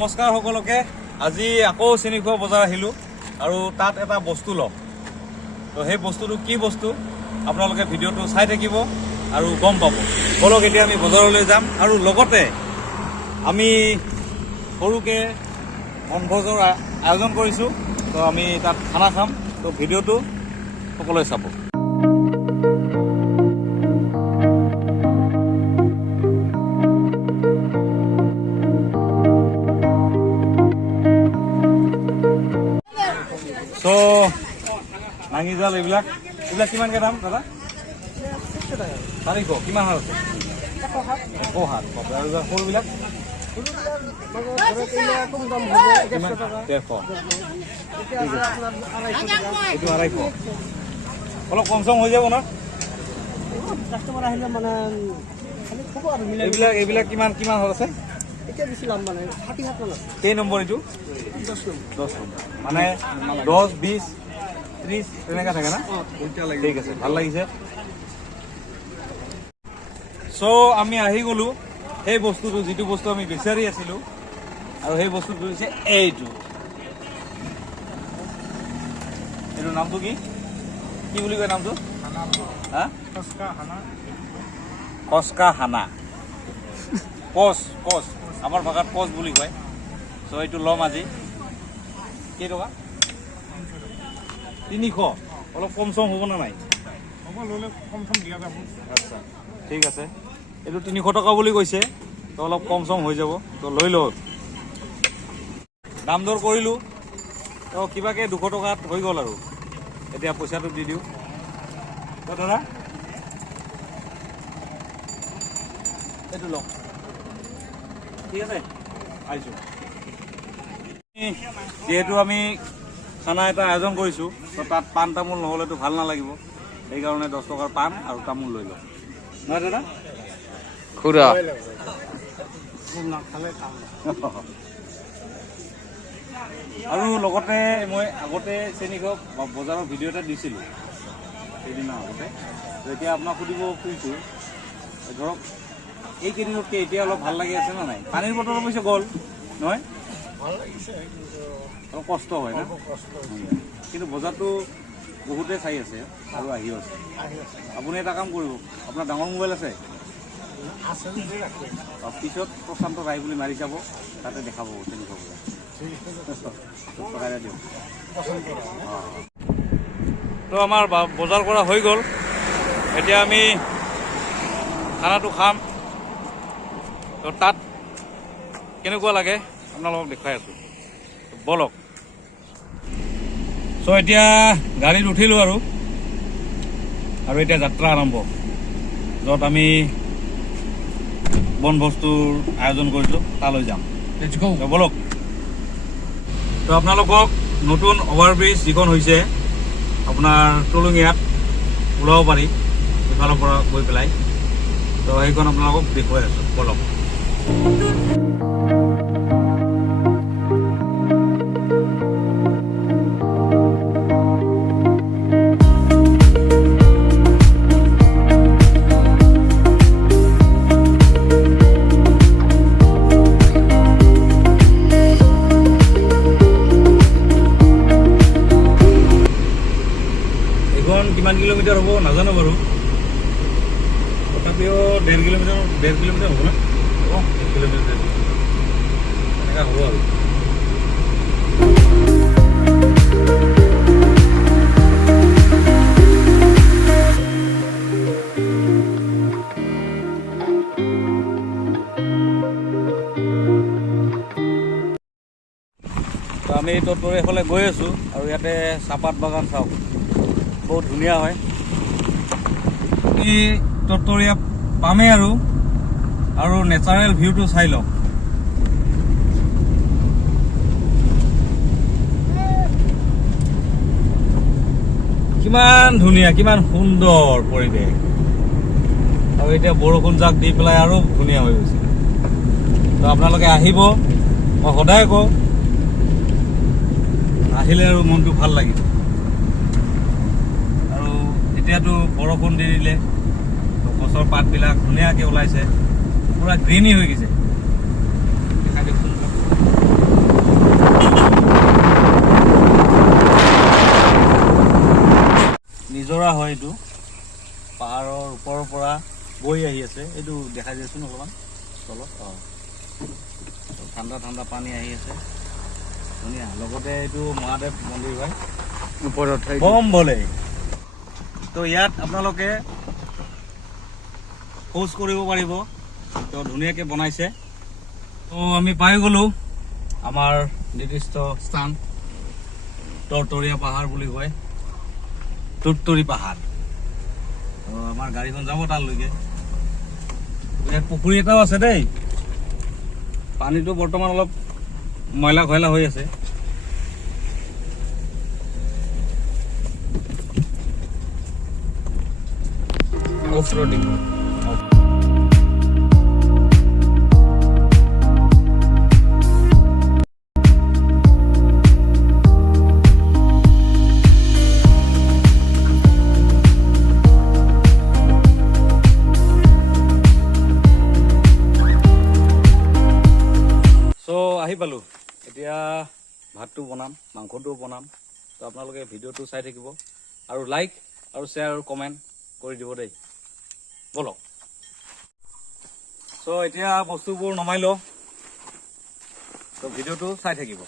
নমস্কাৰ সকলোকে। আজি আকৌ চেনিখোৱা বজাৰ আহিলোঁ আৰু তাত এটা বস্তু লম। তো সেই বস্তুটো কি বস্তু আপোনালোকে ভিডিঅ'টো চাই থাকিব আৰু গম পাব। বলক এতিয়া আমি বজাৰলৈ যাম আৰু লগতে আমি সৰুকৈ বনভোজৰ আয়োজন কৰিছোঁ। তো আমি তাত খানা খাম। তো ভিডিঅ'টো সকলোৱে চাব। তো নাঙি জাল এইবিলাক কিমানকৈ দাম দাদা? 400 কিমান হাত আছে? 100 হাত। আৰু সৰুবিলাক 150। এইটো 250। অলপ কম চম হৈ যাব ন? কাষ্টমাৰ আহিলে মানে খালি ক'ব আৰু এইবিলাক কিমান হাত আছে? এতিয়া বেছি লাভ মানে 60 হাত মান আছে। কেই নম্বৰ এইটো? 10 নম্বৰ। মানে 10, 20, 30 তেনেকৈ থাকে না? ঠিক আছে, ভাল লাগিছে। চ' আমি আহি গ'লোঁ সেই বস্তুটো, যিটো বস্তু আমি বিচাৰি আছিলোঁ। আৰু সেই বস্তুটো হৈছে এইটো নামটো কি বুলি কয় নামটো? হা? কচকা হানা। কচ আমাৰ ভাষাত কচ বুলি কয়। চ' এইটো ল'ম আজি। কেইটকা? 300। অলপ কম চম হ'ব না নাই? হ'ব, ল'লে কম চম দিয়া যাব। আচ্ছা, ঠিক আছে। এইটো 300 টকা বুলি কৈছে, তো অলপ কম চম হৈ যাব। তো লৈ লওক। দাম দৰ কৰিলোঁ, তো কিবাকৈ 200 টকাত হৈ গ'ল আৰু। এতিয়া পইচাটো দি দিওঁ। তো দাদা এইটো লওক। ঠিক আছে, আহিছোঁ। যিহেতু আমি খানা এটা আয়োজন কৰিছোঁ, তো তাত পাণ তামোল নহ'লেতো ভাল নালাগিব। সেইকাৰণে 10 টকাৰ পাণ আৰু তামোল লৈ লওক। নহয় দাদা? খুৰা আৰু লগতে মই আগতে চেনিখোৱা বজাৰৰ ভিডিঅ' এটা দিছিলোঁ সেইদিনা আগতে। এতিয়া আপোনাক সুধিব খুজিছোঁ, ধৰক এইকেইদিনতকৈ এতিয়া অলপ ভাল লাগি আছে নে নাই? পানীৰ বটল অৱশ্যে গ'ল নহয়, ভাল লাগিছে, অলপ কষ্ট হয় না, কিন্তু বজাৰটো বহুতে চাই আছে আৰু আহিও আছে। আপুনি এটা কাম কৰিব, আপোনাৰ ডাঙৰ মোবাইল আছে? পিছত প্ৰশান্ত ৰায় বুলি মাৰি চাব, তাতে দেখা পাব তেনেকুৱা বজাৰ। দিয়ক। তো আমাৰ বজাৰ কৰা হৈ গ'ল। এতিয়া আমি খানাটো খাম। তো তাত কেনেকুৱা লাগে আপোনালোকক দেখুৱাই আছোঁ, বলক। চ' এতিয়া গাড়ীত উঠিলোঁ আৰু এতিয়া যাত্ৰা আৰম্ভ, য'ত আমি বনভোজটোৰ আয়োজন কৰিছোঁ তালৈ যাম। বলক। তো আপোনালোকক নতুন অভাৰব্ৰিজ যিখন হৈছে আপোনাৰ টলঙিয়াত ওলাব পাৰি ইফালৰ পৰা গৈ পেলাই, তো সেইখন আপোনালোকক দেখুৱাই আছোঁ। বলক। কিমান কিলোমিটাৰ হ'ব নাজানো বাৰু, তথাপিও 1.5 কিলোমিটাৰ হ'ব না? 1 কিলোমিটাৰ এনেকুৱা হ'ব আৰু। তো আমি ততৰে এইফালে গৈ আছোঁ আৰু ইয়াতে চাহপাত বাগান চাওক, বহুত ধুনীয়া হয়। এই ততৰীয়া পামেই আৰু নেচাৰেল ভিউটো চাই লওক। কিমান ধুনীয়া, কিমান সুন্দৰ পৰিৱেশ। আৰু এতিয়া বৰষুণ জাক দি পেলাই আৰু ধুনীয়া হৈ গৈছে। তো আপোনালোকে আহিব, মই সদায় কওঁ, আহিলে আৰু মনটো ভাল লাগিব। আৰু এতিয়াতো বৰষুণ দি দিলে, গছৰ পাতবিলাক ধুনীয়াকৈ ওলাইছে, পুৰা গ্ৰীণি হৈ গৈছে। দেখাই দিয়কচোন। নিজৰা হয় এইটো পাহাৰৰ ওপৰৰ পৰা বৈ আহি আছে এইটো দেখাই দিয়েচোন অলপমান তলত ঠাণ্ডা ঠাণ্ডা পানী আহি আছে ধুনীয়া লগতে এইটো মহাদেৱ মন্দিৰ হয় ওপৰত বম বলে তো ইয়াত আপোনালোকে শৌচ কৰিব পাৰিব তো ধুনীয়াকৈ বনাইছে তো আমি পাই গ'লো আমাৰ নিৰ্দিষ্ট স্থান তৰতৰীয়া পাহাৰ বুলি কয় তুৰতুৰী পাহাৰ তো আমাৰ গাড়ীখন যাব তালৈকে ইয়াত পুখুৰী এটাও আছে দেই পানীটো বৰ্তমান অলপ ময়লা ঘয়লা হৈ আছে অফ ৰোডিং আহি পালো এতিয়া ভাতটো বনাম মাংসটো বনাম তো আপোনালোকে ভিডিঅ'টো চাই থাকিব আৰু লাইক আৰু শ্বেয়াৰ আৰু কমেণ্ট কৰি দিব দেই বলক চ' এতিয়া বস্তুবোৰ নমাই লওঁ তো ভিডিঅ'টো চাই থাকিব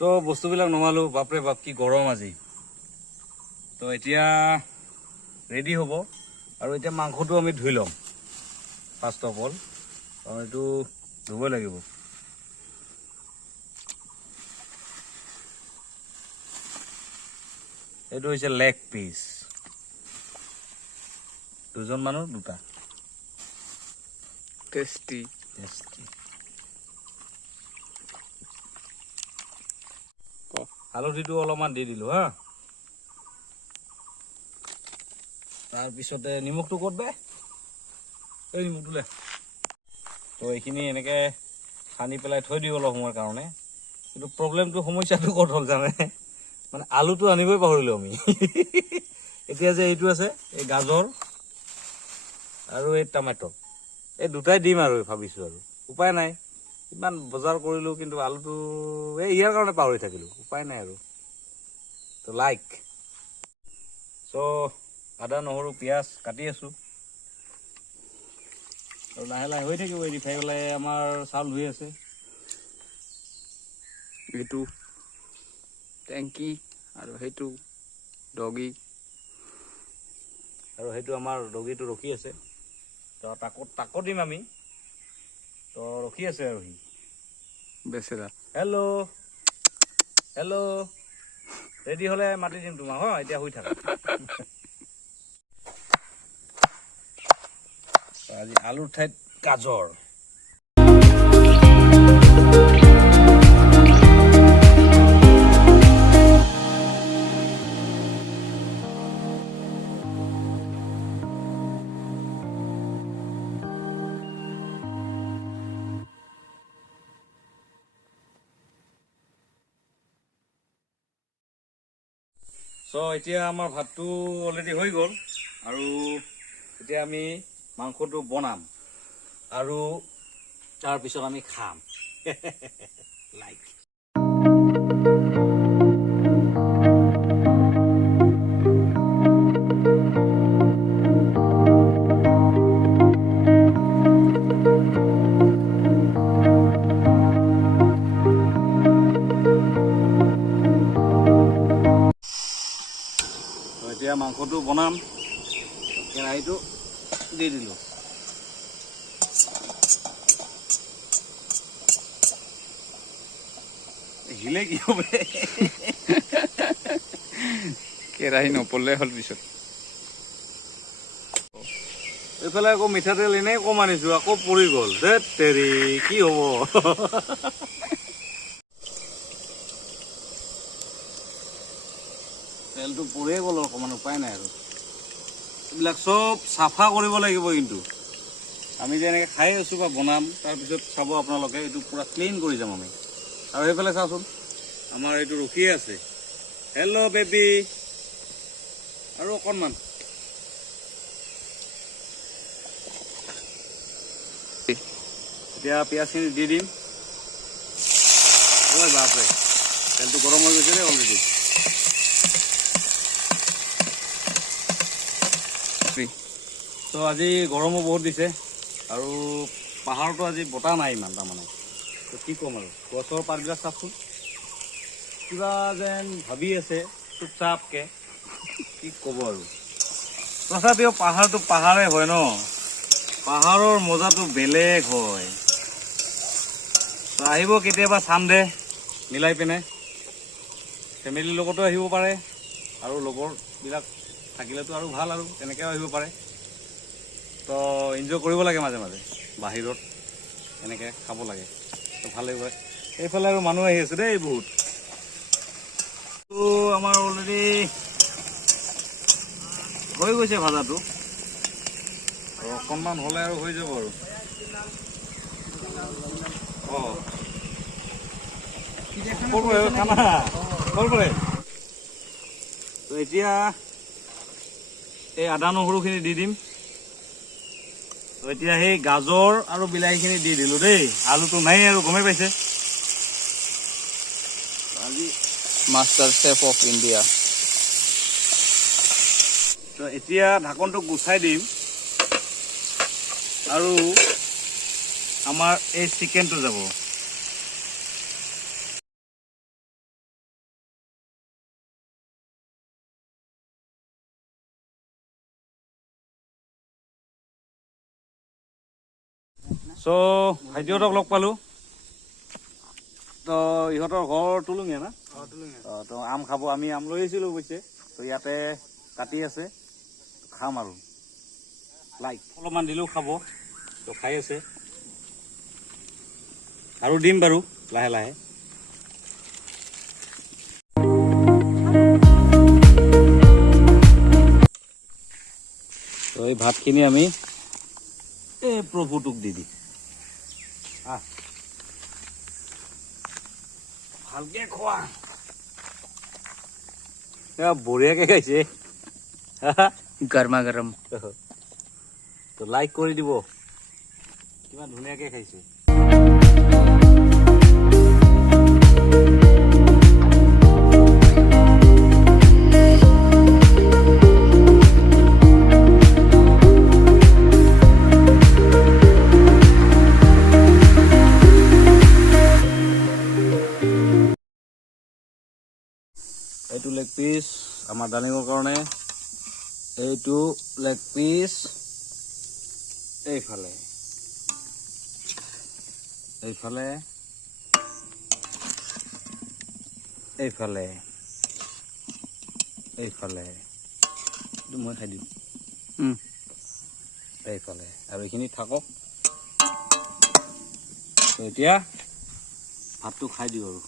চ' বস্তুবিলাক নমালো বাপৰে বাপ কি গৰম আজি তো এতিয়া ৰেডি হ'ব আৰু এতিয়া মাংসটো আমি ধুই ল'ম ফাৰ্ষ্ট অফ অল কাৰণ এইটো ধুবই লাগিব এইটো হৈছে লেগ পিচ দুজন মানুহ দুটা টেষ্টি হালধিটো অলপমান দি দিলো হা তাৰপিছতে নিমখটো ক'ত বে এই নিমখটো লে তো এইখিনি এনেকে সানি পেলাই থৈ দিওঁ অলপ সময়ৰ কাৰণে কিন্তু প্ৰব্লেমটো সমস্যাটো ক'ত হ'ল জানে মানে আলুটো আনিবই পাহৰিলোঁ আমি এতিয়া যে এইটো আছে এই গাজৰ আৰু এই টমেটো এই দুটাই দিম আৰু ভাবিছোঁ আৰু উপায় নাই ইমান বজাৰ কৰিলোঁ কিন্তু আলুটো এই ইয়াৰ কাৰণে পাহৰি থাকিলোঁ উপায় নাই আৰু তো লাইক চ' আদা নহৰু পিঁয়াজ কাটি আছোঁ আৰু লাহে লাহে হৈ থাকিব এই ৰিফাই পেলাই আমাৰ চাউল ধুই আছে এইটো টেংকি আৰু সেইটো ডগি আৰু সেইটো আমাৰ ডগিটো ৰখি আছে তো তাকো দিম আমি তো ৰখি আছে আৰু সি বেচেৰা হেল্ল' ৰেডি হ'লে মাতি দিম তোমাক হ এতিয়া শুই থাকা আজি আলুৰ ঠাইত গাজৰ চ' এতিয়া আমাৰ ভাতটো অলৰেডি হৈ গ'ল আৰু এতিয়া আমি মাংসটো বনাম আৰু তাৰপিছত আমি খাম লাইক এতিয়া মাংসটো বনাম কেৰাহীটো দি দিলোঁ হিলে কি হ'ব কেৰাহী নপৰিলে হ'ল পিছত এইফালে আকৌ মিঠাতেল এনেই কম আনিছোঁ আকৌ পৰি গ'ল ধেৎ তেৰি কি হ'ব তেলটো পৰিয়ে গ'ল অকণমান উপায় নাই আৰু এইবিলাক চব চাফা কৰিব লাগিব কিন্তু আমি যে এনেকৈ খাই আছোঁ বা বনাম তাৰপিছত চাব আপোনালোকে এইটো পূৰা ক্লিন কৰি যাম আমি আৰু সেইফালে চাওঁচোন আমাৰ এইটো ৰখিয়ে আছে হেল্ল' বেবী আৰু অকণমান এতিয়া পিঁয়াজখিনি দি দিম ঐ বাপৰে তেলটো গৰম হৈ গৈছে দেই অলৰেডি তো আজি গৰমো বহুত দিছে আৰু পাহাৰতো আজি বতাহ নাই ইমান তাৰমানে তো কি ক'ম আৰু গছৰ পাতবিলাক চাওকচোন কিবা যেন ভাবি আছে চুপচাপকৈ কি ক'ব আৰু তথাপিও পাহাৰটো পাহাৰে হয় ন পাহাৰৰ মজাটো বেলেগ হয় তো আহিব কেতিয়াবা চাম দে মিলাই পিনে ফেমিলিৰ লগতো আহিব পাৰে আৰু লগৰবিলাক থাকিলেতো আৰু ভাল আৰু তেনেকৈও আহিব পাৰে তো এনজয় কৰিব লাগে মাজে মাজে বাহিৰত এনেকৈ খাব লাগে তো ভাল লাগিব এইফালে আৰু মানুহ আহি আছে দেই বহুত তো আমাৰ অলৰেডি হৈ গৈছে ভাজাটো আৰু অকণমান হ'লে আৰু হৈ যাব আৰু অঁ খানা কল কৰে তো এতিয়া এই আদা নহৰুখিনি দি দিম তো এতিয়া সেই গাজৰ আৰু বিলাহীখিনি দি দিলোঁ দেই আলুটো নাই আৰু গমেই পাইছে আজি মাষ্টাৰ চেফ অফ ইণ্ডিয়া তো এতিয়া ঢাকনটো গুচাই দিম আৰু আমাৰ এই চিকেনটো যাব চ' ভাইটিহঁতক লগ পালোঁ তো ইহঁতৰ ঘৰ তুলুঙীয়া না অঁ তো আম খাব আমি আম লৈ আহিছিলোঁ অৱশ্যে তো ইয়াতে কাটি আছে খাম আৰু লাইক অলপমান দিলেও খাব তো খাই আছে আৰু দিম বাৰু লাহে লাহে তো এই ভাতখিনি আমি এই প্ৰভুটোক দি দিম ভালকে খোৱা বঢ়িয়াকে খাইছে গৰমা গৰম তো লাইক কৰি দিব কিমান ধুনীয়াকে খাইছে এইটো লেগ পিচ আমাৰ ডালিঙৰ কাৰণে এইটো লেগ পিচ এইফালে এইফালে এইফালে এইফালে এইটো মই খাই দিম এইফালে আৰু এইখিনি থাকক এতিয়া ভাতটো খাই দিওঁ আৰু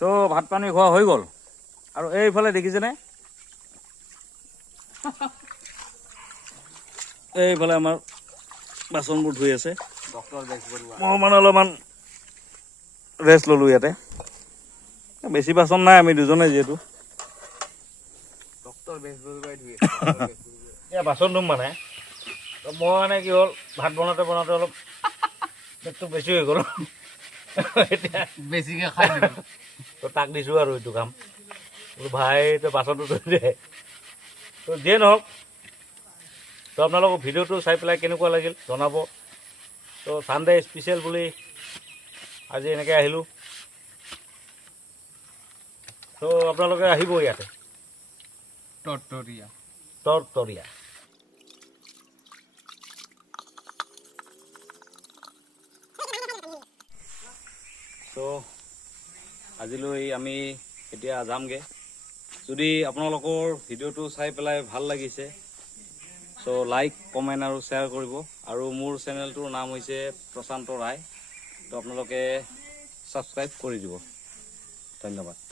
চ' ভাত পানী খোৱা হৈ গ'ল আৰু এইফালে দেখিছেনে এইফালে আমাৰ বাচনবোৰ ধুই আছে ডক্টৰ বেজ বৰুৱা মই মানে অলপমান ৰেষ্ট ল'লোঁ ইয়াতে বেছি বাচন নাই আমি দুজনে যিহেতু ডক্টৰ বেজ বৰুৱাই ধুই এতিয়া বাচন ধুম মানে তো মই মানে কি হ'ল ভাত বনাওঁতে অলপ পেটটো বেছি হৈ গ'ল এতিয়া বেছিকে খাই তো তাক দিছোঁ আৰু এইটো কাম বোলো ভাই তই বাচনটো ধুই দে তো যিয়ে নহওক তো আপোনালোকক ভিডিঅ'টো চাই পেলাই কেনেকুৱা লাগিল জনাব তো ছানডে স্পেচিয়েল বুলি আজি এনেকৈ আহিলোঁ তো আপোনালোকে আহিব ইয়াতে তৰতৰীয়া তো আজিলৈ আমি এতিয়া যামগৈ যদি আপোনালোকৰ ভিডিঅ'টো চাই পেলাই ভাল লাগিছে চ' লাইক কমেণ্ট আৰু শ্বেয়াৰ কৰিব আৰু মোৰ চেনেলটোৰ নাম হৈছে প্ৰশান্ত ৰায় তো আপোনালোকে ছাবস্ক্ৰাইব কৰি দিব ধন্যবাদ